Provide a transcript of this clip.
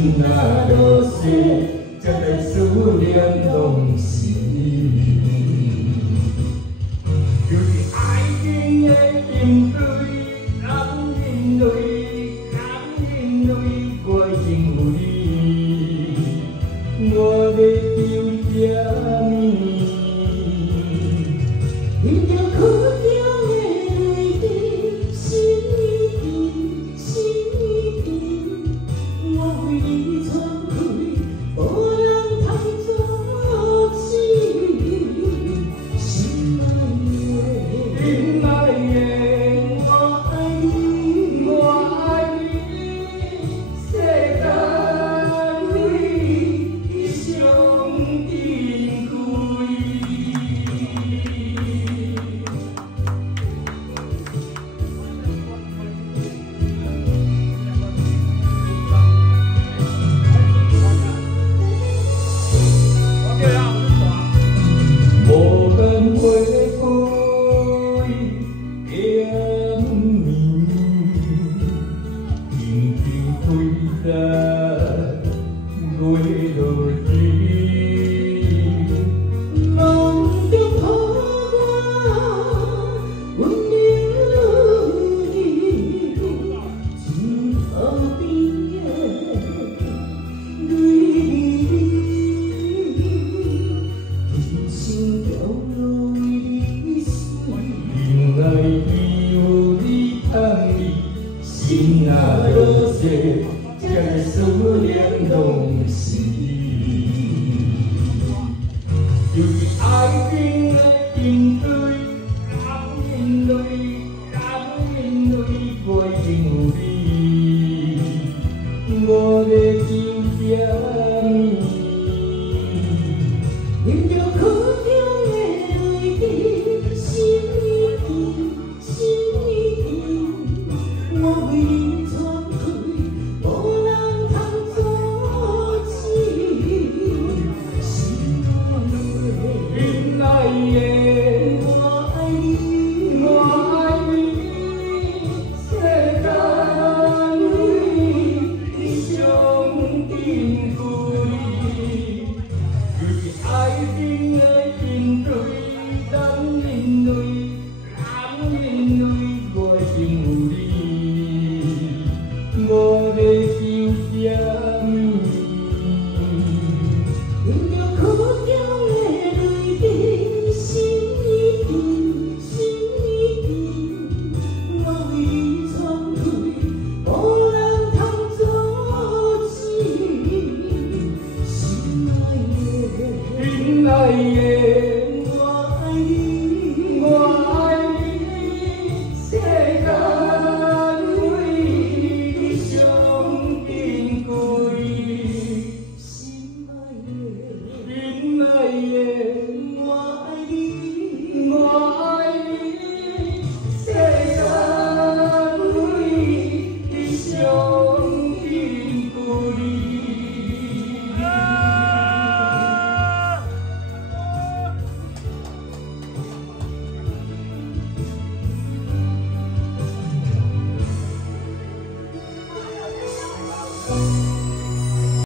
心若落雪，这个思念拢是你。就是爱情的应对，人因为我情有你，我要丢这面。 你着苦中的泪滴，心已甜，心已甜。我为你敞开，无人通阻止。心爱的，我爱你，我爱你，世界为你上珍贵。 无间花开点暝，轻轻开来落日，梦中抱我温柔你，只好边对你，心中为你碎，原来只有你疼你，心若落雪，这个思念拢是你。就是爱情的应对，人因为我情有你，我的真正面。 饮着苦中的泪滴，心已甜，心已甜。我为你。